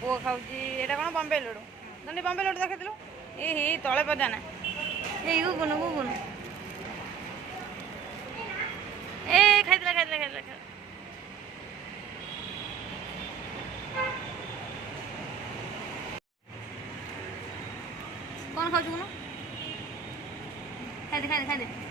पुओ खाऊँ एटा कौन बम्बे लड्डू तुम बम्बे लड्डू देखी ए तले पदा ना ए गुगुन गुगुन ए खाइला खाइला खाइला कौन खाऊ खाई दे खाई दे